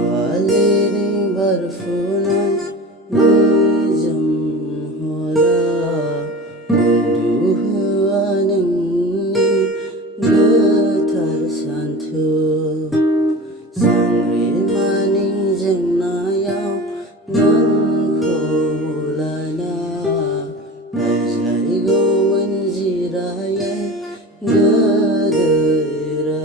Sewalini Barfunai Nijam Hora Unduhua Nangni Getar Santu Sangri Mani Jangnayau Nangkolana Ajlai Goman Jirayai Gadaira